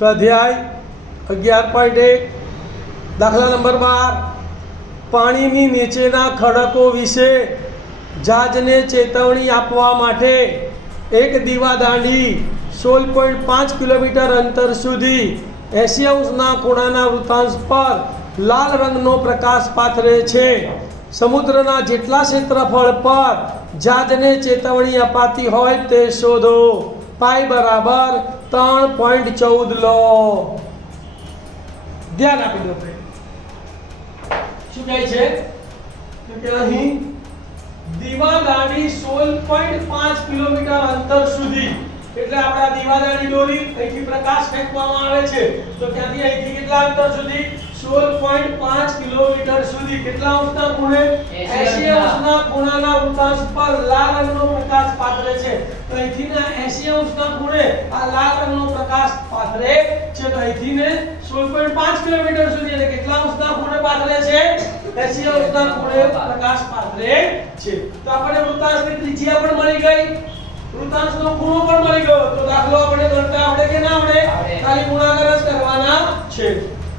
સ્વાધ્યાય 11.1 દાખલા નંબર 12 પાણીની નીચેના ખડકો વિશે જહાજને ચેતવણી આપવા માટે એક દીવાદાંડી 16.5 કિલોમીટર અંતર સુધી 80° ખૂણાના વૃત્તાંશ પર લાલ રંગનો પ્રકાશ પાથરે છે. સમુદ્રના જેટલા ક્ષેત્રફળ પર જહાજને ચેતવણી અપાતી હોય તે શોધો. પાઈ બરાબર 3.14 લો. ધ્યાન આપી દો. શું કહે છે કે અહીં દીવાદાંડી 16.5 કિલોમીટર અંતર સુધી, એટલે આપણા દીવાદાંડી દોરી અહીંથી પ્રકાશ ફેંકવામાં આવે છે તો ત્યાંથી અહીંથી કેટલા અંતર સુધી 16.5 કિલોમીટર સુધી કેટલા અંશના ખૂણે 80° ખૂણાના વૃત્તાંશ પર લાલ રંગનો પ્રકાશ પાથરે છે. તો અહીંથી ના 80° ખૂણે આ લાલ રંગનો પ્રકાશ પાથરે છે. તો અહીંથી ને 16.5 કિલોમીટર સુધી એટલે કેટલા અંશના ખૂણે પાથરે છે 80° ખૂણે પ્રકાશ પાથરે છે. તો આપણે વૃત્તાંશની ત્રિજ્યા પણ મળી ગઈ, વૃત્તાંશનો ખૂણો પણ મળી ગયો. તો દાખલો આપણે ગણતા આવડે કે ના આવડે? ખાલી ગુણાકાર જ કરવાના છે.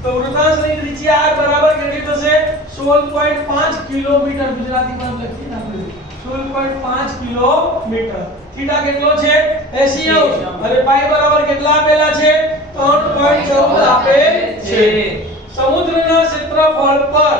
તો વૃત્તાંશની ત્રિજ્યા r બરાબર કેટલી થશે 16.5 કિલોમીટર. ગુજરાતીમાં લખી નાખો 16.5 કિલોમીટર. થીટા કેટલો છે 80° અને પાઈ બરાબર કેટલા આપેલા છે 3.14 આપેલ છે. સમુદ્રના ક્ષેત્રફળ પર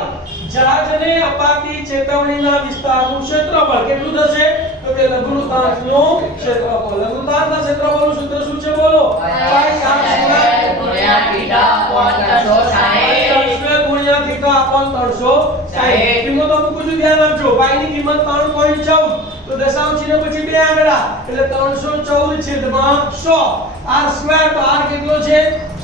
જહાજને અપાતી ચેતવણીના વિસ્તારનું ક્ષેત્રફળ કેટલું થશે તો કે લઘુવૃત્તાંશનું ક્ષેત્રફળ. લઘુવૃત્તાંશના ક્ષેત્રફળનું સૂત્ર શું છે બોલો? પાઈ ગુણ્યા થીટા અપોન 360 ગુણ્યા થીટા અપોન 360. કિંમતો મૂકું છું, ધ્યાન આપજો. પાઈની કિંમત 3.14 તો દશાંશ ચિહ્ન પછી બે આંકડા એટલે 314 છેદમાં 100. r સ્ક્વેર તો r કેટલો છે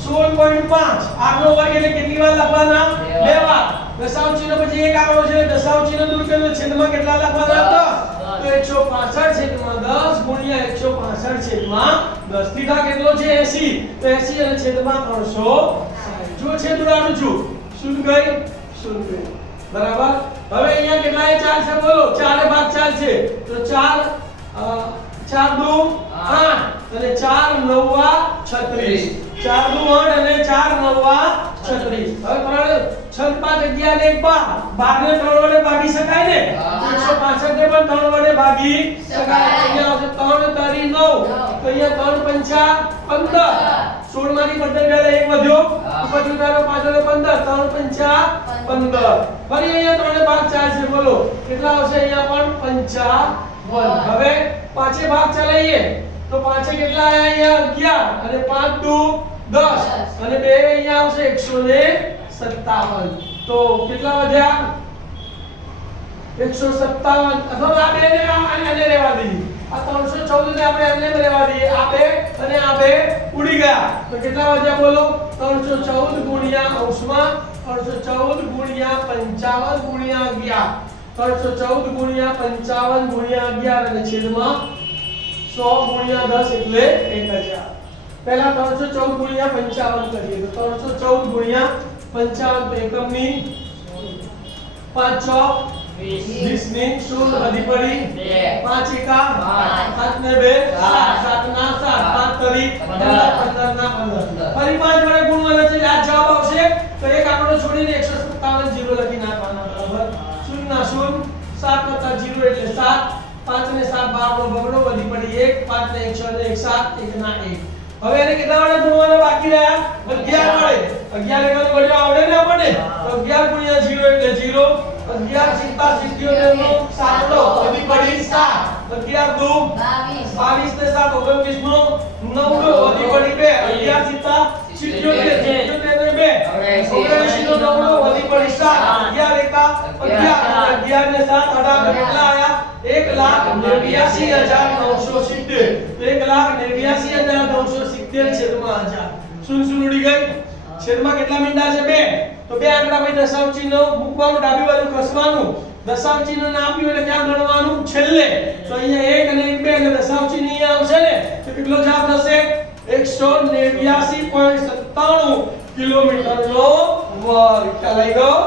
16.5. r નો વર્ગ એટલે કેટલી વાર લખવાના? બે વાર. દશાંશ ચિહ્ન પછી એક આંકડો છે, દશાંશ ચિહ્ન દૂર કરીને છેદમાં કેટલા લખવાના? 10. તો 165 છેદમાં 10 ગુણ્યા 165 છેદમાં 10. થીટા કેટલો છે 80 તો 80 અને છેદમાં 360. જો છેદ ઉડાડું છું, શૂન્ય ગઈ શૂન્ય ગઈ. બરાબર. હવે અહીંયા કેટલાય ચાલશે બોલો? 4 ભાગ ચાલશે તો 4 4 2 8 અને 4 9 36. 4 2 8 અને 4 9 36. હવે ત્રણ 6 5 11 ને 12 ને 3 વડે ભાગી શકાય ને? 165 ને પણ 3 વડે ભાગી શકાય. અહીંયા આવશે 3 તરી 9 તો અહીંયા 3 પંચા 15. 16 માંથી 15 પહેલા એક વધ્યો પછી ઉતારો 5 અને 15 3 પંચા 15. ફરી અહીંયા ત્રણે ભાગ ચાલશે બોલો કેટલા આવશે? અહીંયા પણ 55. હવે પાંચે ભાગ ચલાવીએ તો પાંચે કેટલા આયા? અહીંયા 11 અને 5 2 10 અને બે અહીંયા આવશે 157. તો કેટલા વધ્યા 157. અથવા આ બે ને આને લેવા દઈએ. આ 314 ને આપણે એમને રહેવા દઈએ. આ બે અને આ બે ઉડી ગયા તો કેટલા વધ્યા બોલો? 314 ગુણ્યા અંશમાં 314 ગુણ્યા 55 ગુણ્યા 11. 314 ગુણ્યા 55 ગુણ્યા 11 અને છેદમાં 100 ગુણ્યા 10 એટલે 1000. પહેલા 314 ગુણ્યા 55 કરીએ તો 314 ગુણ્યા 55 તો એકમની 5 ચોક 20 ની શૂન્ય વધી પડી 5 એકા 7 ને 2 7 ના 7 5 તરી 15 ના 15. ફરી 5 વડે ગુણવાના છે આ જવાબ આવશે. તો એક આંકડો છોડીને 157 0 લખી નાખવાના. બરાબર. 0 ના 0 7 વત્તા 0 એટલે 7. 5 ને 7 12 નો બગડો વધી પડી 1 5 ને 1 6 ને 1 7 1 ના 1. હવે એને કેટલા વડે ગુણવાના બાકી રહ્યા? 11 વડે. 11 એકનો ગણ્યો આવડે ને આપણને? તો 11 ગુણ્યા 0 એટલે 0. 11 સિત્તા 77 નો સાતડો વધી પડી 7. 11 2 22 ને 7 29 નો નવડો વધી પડી 2. 11 સિત્તા 77 ને 2 79 નો નવડો વધી પડી 7. 11 એકા 11 11 ને 7 18 કેટલા આયા? 1,89,970. 1,89,970 છેદમાં 1000. શૂન્ય શૂન્ય ઉડી ગઈ. છેદમાં કેટલા મીંડા છે? 2. તો બે આંકડા પછી દશાંશ ચિહ્ન મૂકવાનું, ડાબી બાજુ ખસવાનું. દશાંશ ચિહ્ન ના આપ્યું એટલે ક્યાં ગણવાનું? છેલ્લે. તો અહીંયા 1 અને 1 2 અને દશાંશ ચિહ્ન અહીંયા આવશે ને તો કેટલો જવાબ થશે? 189.97 કિલોમીટરનો વર્ગ. ખ્યાલ આવી ગયો?